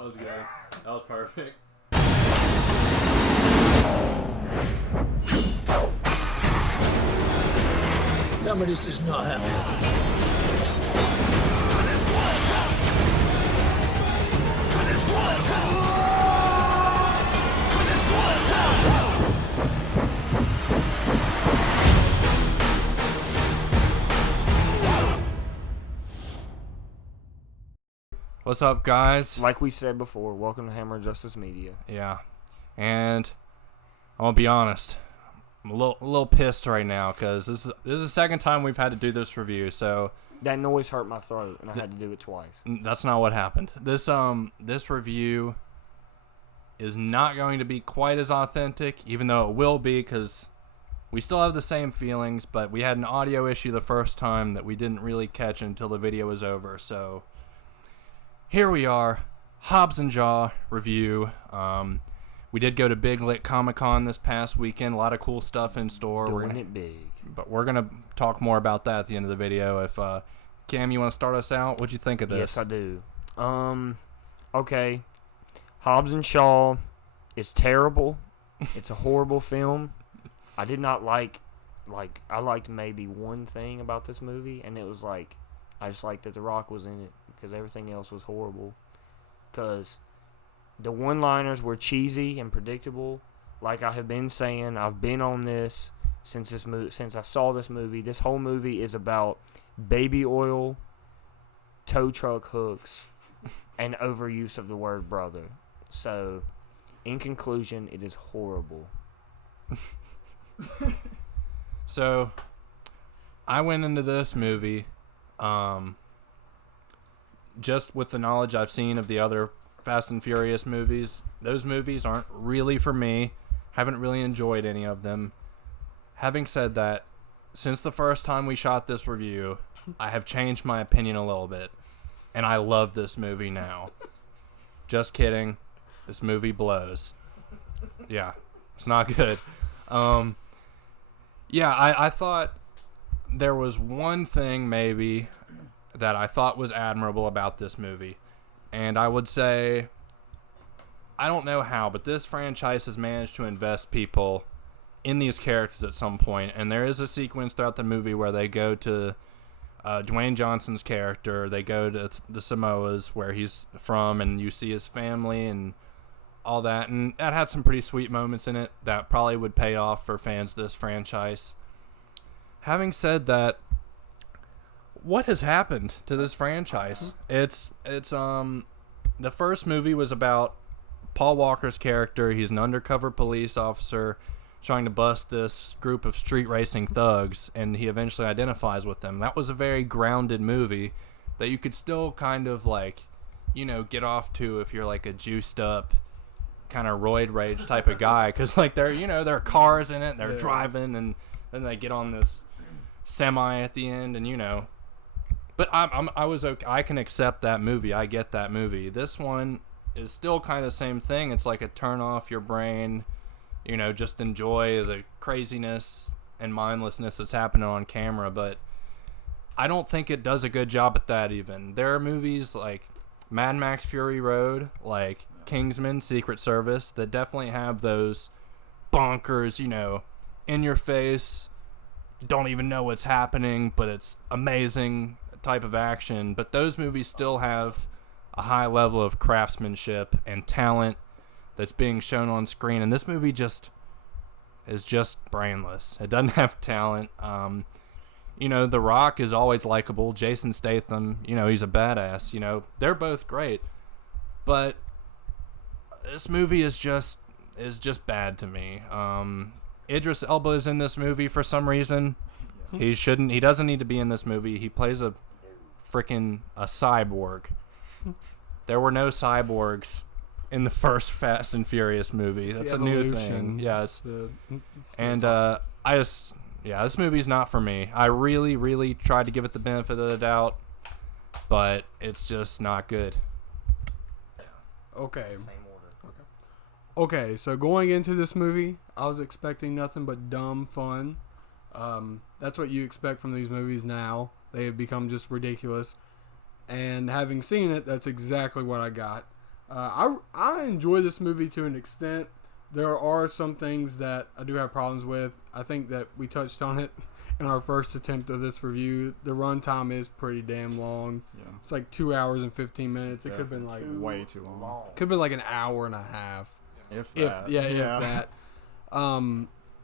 That was good. That was perfect. Tell me this is not happening. What's up, guys? Like we said before, welcome to Hammer Justice Media. Yeah, and I'll be honest, I'm a little pissed right now because this is the second time we've had to do this review. So that noise hurt my throat, and I had to do it twice. That's not what happened. This review is not going to be quite as authentic, even though it will be, because we still have the same feelings. But we had an audio issue the first time that we didn't really catch until the video was over. So here we are, Hobbs Shaw review. We did go to Big Lick Comicon this past weekend. A lot of cool stuff in store. Doing it big. But we're going to talk more about that at the end of the video. If Cam, you want to start us out? What'd you think of this? Yes, I do. Okay. Hobbs Shaw is terrible. It's a horrible film. I did not like I liked maybe one thing about this movie, and it was like, I just liked that The Rock was in it, because everything else was horrible. Because the one-liners were cheesy and predictable. Like I have been saying, I've been on this since I saw this movie. This whole movie is about baby oil, tow truck hooks, and overuse of the word brother. So, in conclusion, it is horrible. So, I went into this movie just with the knowledge I've seen of the other Fast and Furious movies. Those movies aren't really for me. Haven't really enjoyed any of them. Having said that, since the first time we shot this review, I have changed my opinion a little bit, and I love this movie now. Just kidding. This movie blows. Yeah, it's not good. Yeah, I thought there was one thing maybe that I thought was admirable about this movie. And I would say, I don't know how, but this franchise has managed to invest people in these characters at some point. And there is a sequence throughout the movie where they go to Dwayne Johnson's character. They go to the Samoas, where he's from, and you see his family and all that. And that had some pretty sweet moments in it that probably would pay off for fans of this franchise. Having said that, what has happened to this franchise? It's the first movie was about Paul Walker's character. He's an undercover police officer trying to bust this group of street racing thugs, and he eventually identifies with them. That was a very grounded movie that you could still kind of get off to if you're like a juiced up kind of roid rage type of guy, because there are cars in it, they're driving, and then they get on this semi at the end, and but I was okay. I can accept that movie. I get that movie. This one is still kind of the same thing. It's like a turn off your brain, just enjoy the craziness and mindlessness that's happening on camera. But I don't think it does a good job at that even. There are movies like Mad Max Fury Road, like Kingsman, Secret Service, that definitely have those bonkers, in your face, don't even know what's happening, but it's amazing type of action. But those movies still have a high level of craftsmanship and talent that's being shown on screen, and this movie is just brainless. It doesn't have talent. The Rock is always likable. Jason Statham, he's a badass. They're both great, but this movie is just bad to me. Idris Elba is in this movie for some reason. He doesn't need to be in this movie. He plays a cyborg. There were no cyborgs in the first Fast and Furious movie. That's a new thing. Yes. And this movie's not for me. I really, really tried to give it the benefit of the doubt, but it's just not good. Okay. Okay, so going into this movie, I was expecting nothing but dumb fun. That's what you expect from these movies now. They have become just ridiculous. And having seen it, that's exactly what I got. I enjoy this movie to an extent. There are some things that I do have problems with. I think that we touched on it in our first attempt of this review. The runtime is pretty damn long. Yeah. It's like 2 hours and 15 minutes. It could have been like way too long. Could have been like an hour and a half. If that. If that.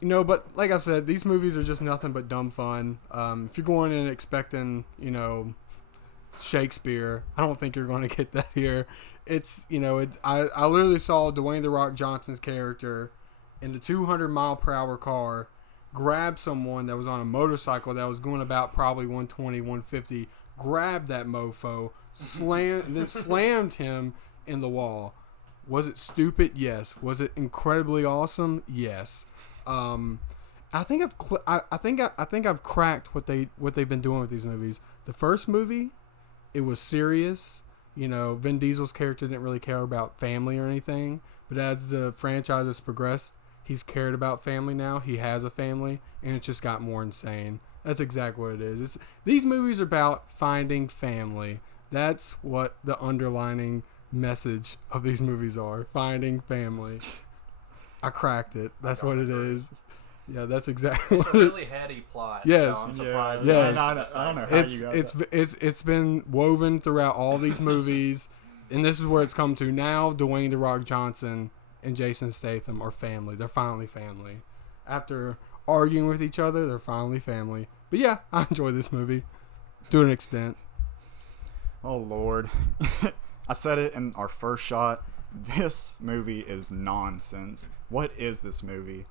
You know, but like I said, these movies are just nothing but dumb fun. If you're going in expecting, you know, Shakespeare, I don't think you're going to get that here. It's, you know, I literally saw Dwayne "The Rock" Johnson's character in the 200-mile-per-hour car grab someone that was on a motorcycle that was going about probably 120, 150, grabbed that mofo, and then slammed him in the wall. Was it stupid? Yes. Was it incredibly awesome? Yes. I think I've cracked what they've been doing with these movies. The first movie, it was serious. You know, Vin Diesel's character didn't really care about family or anything. But as the franchise has progressed, he's cared about family now. He has a family, and it just got more insane. That's exactly what it is. These movies are about finding family. That's what the underlining message of these movies are. Finding family. I cracked it. That's what it is. Yeah, that's exactly It's what a it really heady plot. Yes. So I'm Yeah. surprised. Yes. I don't know how you got that. It's been woven throughout all these movies, and this is where it's come to now. Dwayne "The Rock" Johnson and Jason Statham are family. They're finally family. After arguing with each other, they're finally family. But yeah, I enjoy this movie to an extent. Oh, Lord. I said it in our first shot. This movie is nonsense. What is this movie?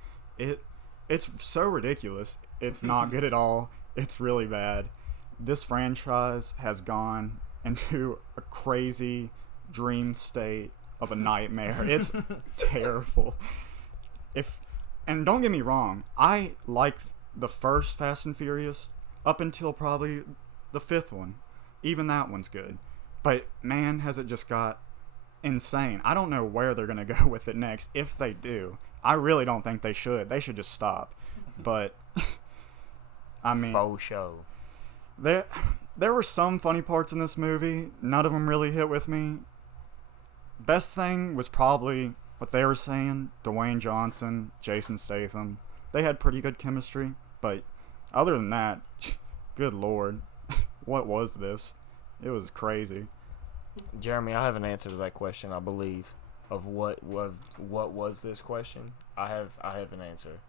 It's so ridiculous. It's not good at all. It's really bad. This franchise has gone into a crazy dream state of a nightmare. It's terrible. And don't get me wrong, I like the first Fast and Furious up until probably the fifth one. Even that one's good. But man, has it just got insane. I don't know where they're going to go with it next, if they do. I really don't think they should. They should just stop. But, I mean... Faux show. There were some funny parts in this movie. None of them really hit with me. Best thing was probably what they were saying. Dwayne Johnson, Jason Statham. They had pretty good chemistry. But other than that, good Lord. What was this? It was crazy. Jeremy, I have an answer to that question, I believe. Of what was this question? I have an answer.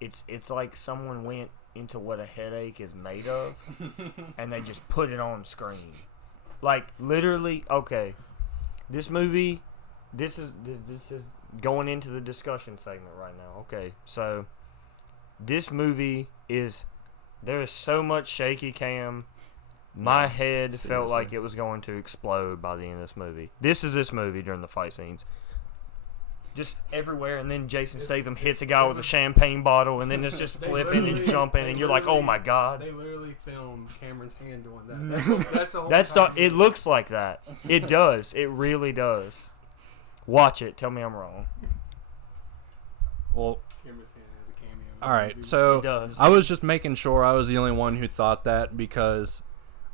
It's like someone went into what a headache is made of and they just put it on screen. Like literally, okay. This movie, this is going into the discussion segment right now. Okay. So this movie there is so much shaky cam. My head felt seriously. like it was going to explode by the end of this movie. This is this movie during the fight scenes. Just everywhere, and then Jason Statham hits a guy with a champagne bottle, and then it's just flipping and jumping, and you're like, oh my god. They literally filmed Cameron's hand doing that. That's the whole That's time. it looks like that. It does. It really does. Watch it. Tell me I'm wrong. Well, Cameron's hand has a cameo. all right. So It does. I was just making sure I was the only one who thought that, because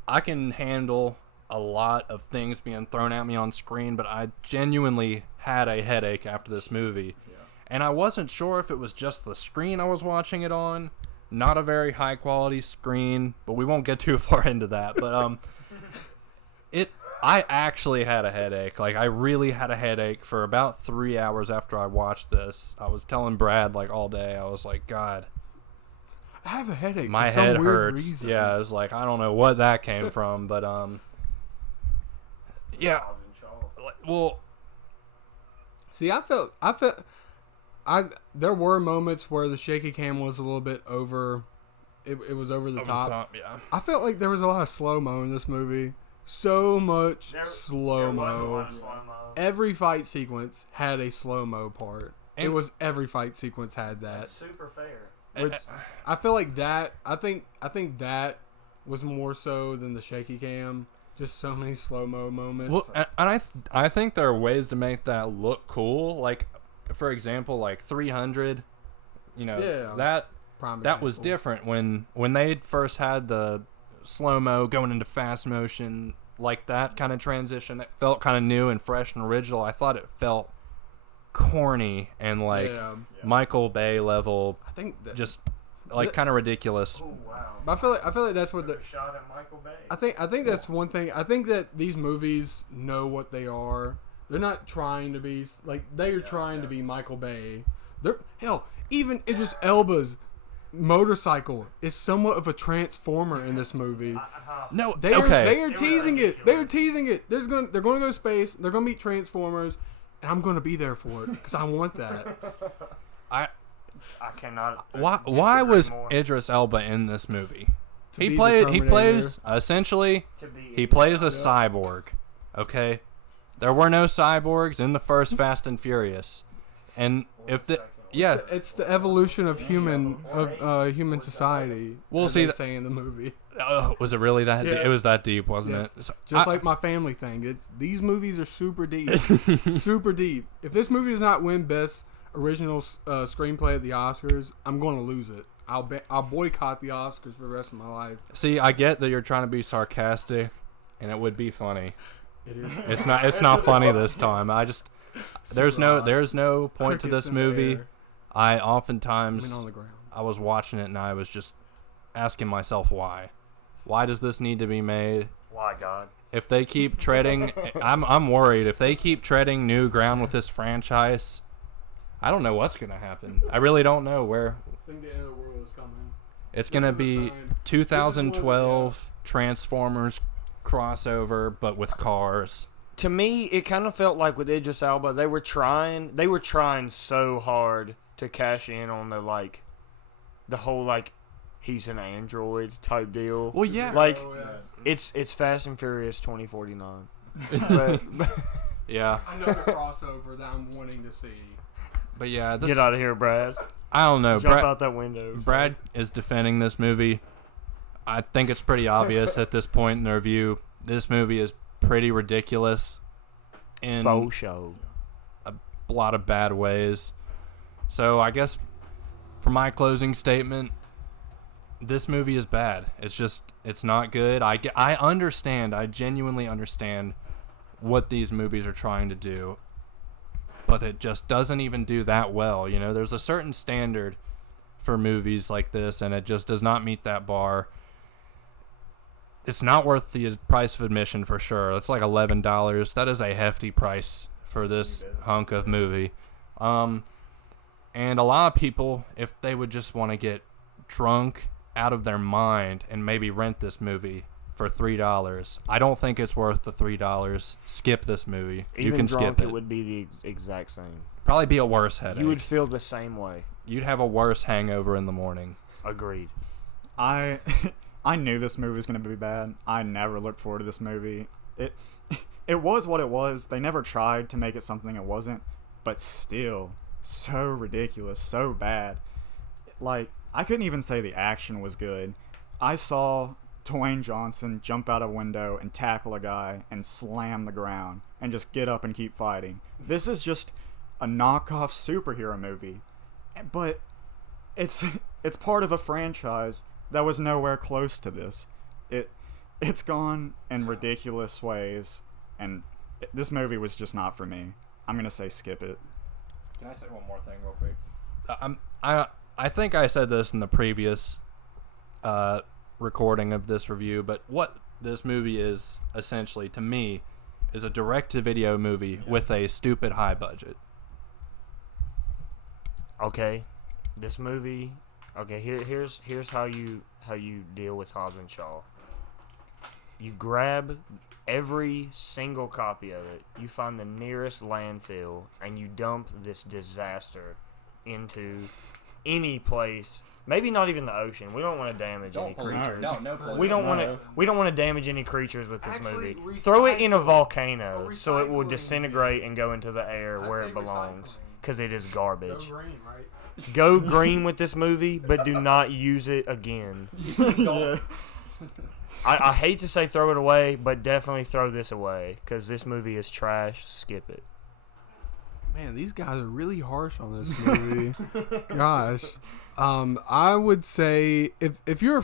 I can handle a lot of things being thrown at me on screen, but I genuinely had a headache after this movie. Yeah. And I wasn't sure if it was just the screen I was watching it on. Not a very high quality screen, but we won't get too far into that. But I actually had a headache. Like, I really had a headache for about 3 hours after I watched this. I was telling Brad, like, all day, I was like, God, I have a headache. my for some head weird hurts. reason. Yeah, it was like, I don't know what that came from, but yeah. Well, See, there were moments where the shaky cam was a little bit over. It was over the top. Yeah. I felt like there was a lot of slow mo in this movie. So much slow mo. Every fight sequence had a slow mo part. Every fight sequence had that. Super fair. Which I feel like that. I think that was more so than the shaky cam. Just so many slow mo moments. Well, and I think there are ways to make that look cool. Like, for example, like 300. You know, Yeah. that was different when they first had the slow mo going into fast motion. like that kind of transition that felt kind of new and fresh and original. I thought it felt corny and like Michael Bay level, I think that, just like kind of ridiculous. Oh wow! but I feel like that's what the shot at Michael Bay. I think that's one thing. I think that these movies know what they are. They're not trying to be like they are trying to be Michael Bay. They're hell. Even Idris Elba's motorcycle is somewhat of a transformer in this movie. No, They are, okay. they are teasing it. They are teasing it. They're going to go to space. They're going to meet Transformers, and I'm going to be there for it because I want that. I cannot. Why was more. Idris Elba in this movie? be He the plays Terminator. essentially To be he plays a cyborg. Okay, there were no cyborgs in the first Fast and Furious, and if the It's the evolution of human society. We'll as see they that- say in the movie. was it really that? Yeah. It was that deep, wasn't Yes. it? So, Just like my family thing. These movies are super deep, super deep. If this movie does not win Best Original Screenplay at the Oscars, I'm going to lose it. I'll boycott the Oscars for the rest of my life. see, I get that you're trying to be sarcastic, and it would be funny. It is. It's not. It's not funny this time. There's no point to Crickets this in the movie. air. I I oftentimes mean, on the ground. I was watching it and I was just asking myself why. Why does this need to be made? Why God? If they keep treading, I'm worried. If they keep treading new ground with this franchise, I don't know what's gonna happen. I really don't know where. I think the end of the world is coming. It's This gonna is a be sign. 2012 Transformers crossover, but with cars. To me, it kind of felt like with Idris Elba, they were trying so hard to cash in on the whole he's an android type deal. Well, yeah. Like Oh, yes. it's Fast and Furious 2049. Yeah, Another crossover that I'm wanting to see. but yeah, this, Get out of here, Brad. I don't know. Jump out that window. Brad is defending this movie. I think it's pretty obvious at this point in the review. This movie is pretty ridiculous in Faux show. a lot of bad ways. So I guess for my closing statement, this movie is bad. It's not good. I understand. I genuinely understand what these movies are trying to do, but it just doesn't even do that well. You know, there's a certain standard for movies like this, and it just does not meet that bar. It's not worth the price of admission for sure. It's like $11. That is a hefty price for this hunk of movie. And a lot of people, if they would just want to get drunk out of their mind and maybe rent this movie for $3, I don't think it's worth the $3. Skip this movie. Even you can drunk, skip it. it would be the exact same. Probably be a worse headache. You would feel the same way. You'd have a worse hangover in the morning. Agreed. I knew this movie was going to be bad. I never looked forward to this movie. It was what it was. They never tried to make it something it wasn't, but still so ridiculous, so bad. Like, I couldn't even say the action was good. I saw Dwayne Johnson jump out a window and tackle a guy and slam the ground and just get up and keep fighting. This is just a knockoff superhero movie. But it's part of a franchise that was nowhere close to this. It's gone in ridiculous ways, and this movie was just not for me. I'm gonna say skip it. Can I say one more thing real quick? I think I said this in the previous recording of this review, but what this movie is essentially to me is a direct-to-video movie with a stupid high budget. Okay, this movie. Okay, here's how you deal with Hobbs and Shaw. You grab every single copy of it. You find the nearest landfill and you dump this disaster into any place. Maybe not even the ocean. We don't want to damage any creatures. We don't want to. We don't want to damage any creatures with this Actually, movie. Throw it in a recycle. volcano Or so it will recycling, disintegrate and go into the air I'd where say it belongs. recycling. Because it is Go garbage. green, right? Go green with this movie, but do not use it again. Yeah. I hate to say throw it away, but definitely throw this away because this movie is trash. Skip it. Man, these guys are really harsh on this movie. Gosh, I would say if you're a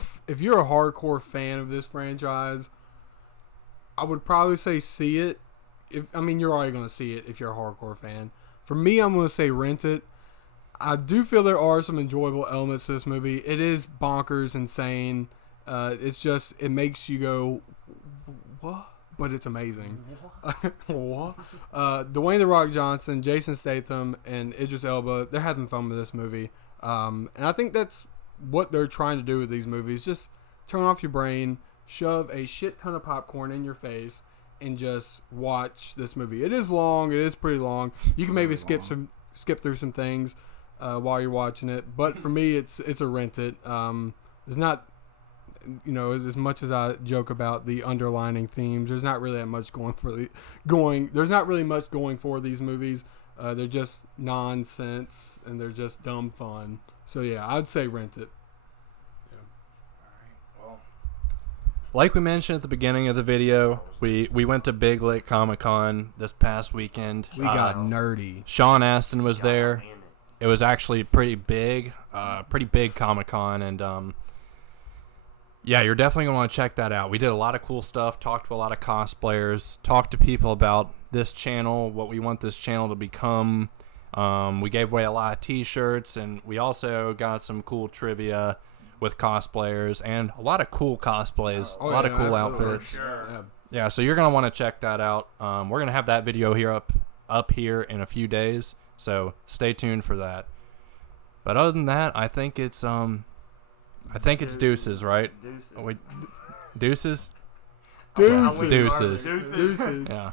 hardcore fan of this franchise, I would probably say see it. You're already going to see it if you're a hardcore fan. For me, I'm going to say rent it. I do feel there are some enjoyable elements to this movie. It is bonkers, insane. It's just, it makes you go, what? But it's amazing. What? Dwayne The Rock Johnson, Jason Statham, and Idris Elba, they're having fun with this movie. And I think that's what they're trying to do with these movies. Just turn off your brain, shove a shit ton of popcorn in your face, and just watch this movie. It is long. It is pretty long. You can maybe skip through some things while you're watching it. But for me, it's a rent it. There's not, as much as I joke about the underlining themes, there's not really that much there's not really much going for these movies. They're just nonsense and they're just dumb fun. So yeah, I'd say rent it. Like we mentioned at the beginning of the video, we went to Big Lick Comicon this past weekend. We got nerdy. Sean Astin was there. It was actually pretty big Comic-Con, and yeah, you're definitely going to want to check that out. We did a lot of cool stuff, talked to a lot of cosplayers, talked to people about this channel, what we want this channel to become. We gave away a lot of t-shirts, and we also got some cool trivia with cosplayers and a lot of cool cosplays, a lot of cool outfits. Sure. Yeah, so you're going to want to check that out. We're going to have that video here up here in a few days, so stay tuned for that. But other than that, I think it's deuces, right? Deuces. Deuces? Deuces. Deuces. Deuces. Yeah.